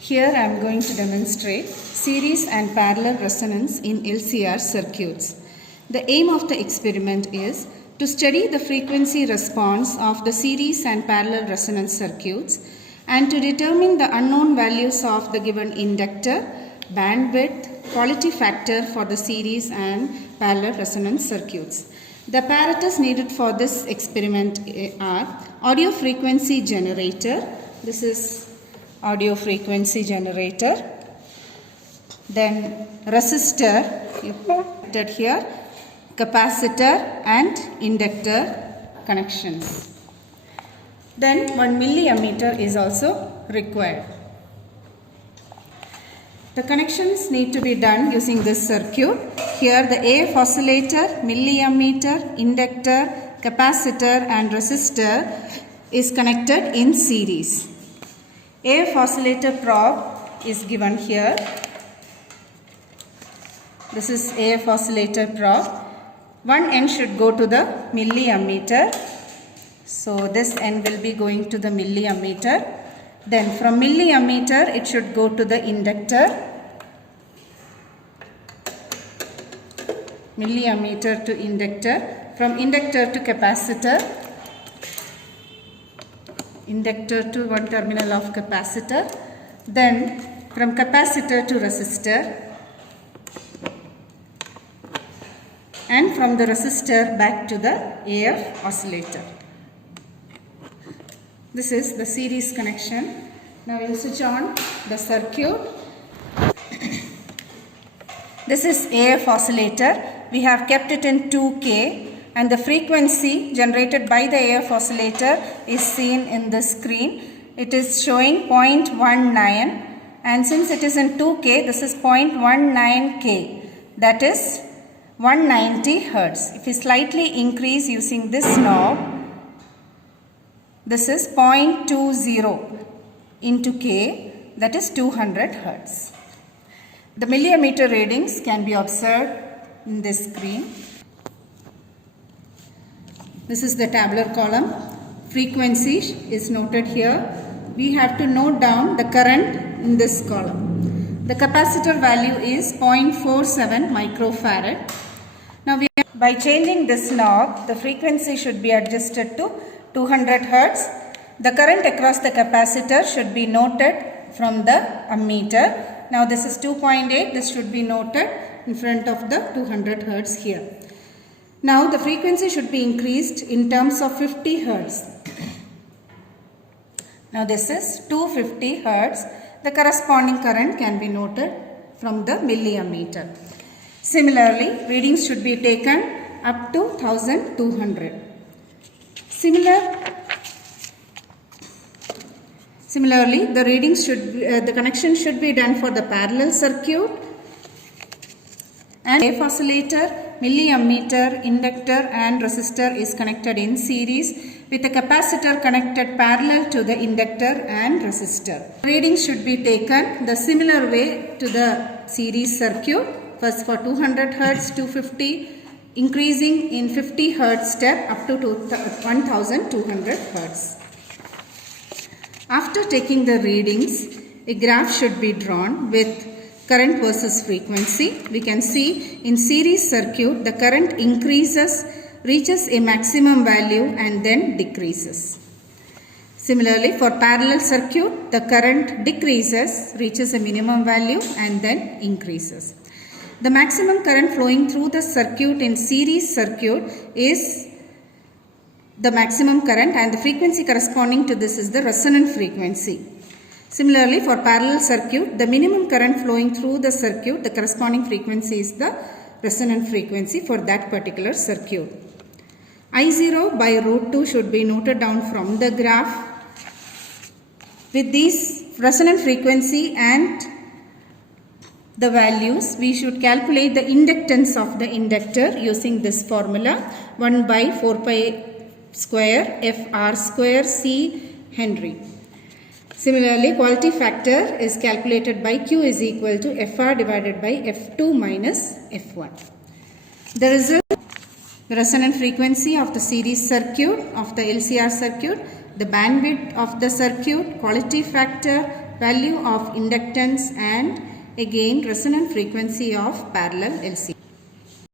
Here I am going to demonstrate series and parallel resonance in LCR circuits. The aim of the experiment is to study the frequency response of the series and parallel resonance circuits and to determine the unknown values of the given inductor, bandwidth, quality factor for the series and parallel resonance circuits. The apparatus needed for this experiment are audio frequency generator. This is audio frequency generator. Then resistor, you put it here, capacitor and inductor connections. Then 1 milliammeter is also required. The connections need to be done using this circuit. Here the AF oscillator, milliammeter, inductor, capacitor and resistor is connected in series. AF oscillator probe is given here. This is AF oscillator probe. One end should go to the milliammeter. So this end will be going to the milliammeter. Then from milliammeter it should go to the inductor. Milliammeter to inductor. From inductor to capacitor. Inductor to one terminal of capacitor. Then from capacitor to resistor. And from the resistor back to the AF oscillator. This is the series connection. Now we will switch on the circuit. This is AF oscillator. We have kept it in 2K and the frequency generated by the AF oscillator is seen in the screen. It is showing 0.19 and since it is in 2K, this is 0.19K, that is 190 Hertz. If we slightly increase using this knob, this is 0.20 into K, that is 200 Hertz. The millimeter readings can be observed in this screen. This is the tabular column. Frequency is noted here. We have to note down the current in this column. The capacitor value is 0.47 microfarad. Now by changing this knob, the frequency should be adjusted to 200 Hertz. The current across the capacitor should be noted from the ammeter. Now this is 2.8. This should be noted in front of the 200 Hertz here. Now the frequency should be increased in terms of 50 Hertz. Now this is 250 Hertz. The corresponding current can be noted from the milliammeter. Similarly, readings should be taken up to 1200. Similarly, the readings the connection should be done for the parallel circuit and AF oscillator, milliammeter, inductor and resistor is connected in series with a capacitor connected parallel to the inductor and resistor. Readings should be taken the similar way to the series circuit. First for 200 Hertz, 250, increasing in 50 Hertz step up to 1200 Hertz. After taking the readings, a graph should be drawn with current versus frequency. We can see in series circuit, the current increases, reaches a maximum value and then decreases. Similarly, for parallel circuit, the current decreases, reaches a minimum value and then increases. The maximum current flowing through the circuit in series circuit is the maximum current and the frequency corresponding to this is the resonant frequency. Similarly, for parallel circuit, the minimum current flowing through the circuit, the corresponding frequency is the resonant frequency for that particular circuit. I0 by root 2 should be noted down from the graph. With these resonant frequency and the values, we should calculate the inductance of the inductor using this formula 1 by 4 pi square Fr square C Henry. Similarly, quality factor is calculated by Q is equal to Fr divided by F2 minus F1. The result, the resonant frequency of the series circuit of the LCR circuit, the bandwidth of the circuit, quality factor, value of inductance and again resonant frequency of parallel LCR.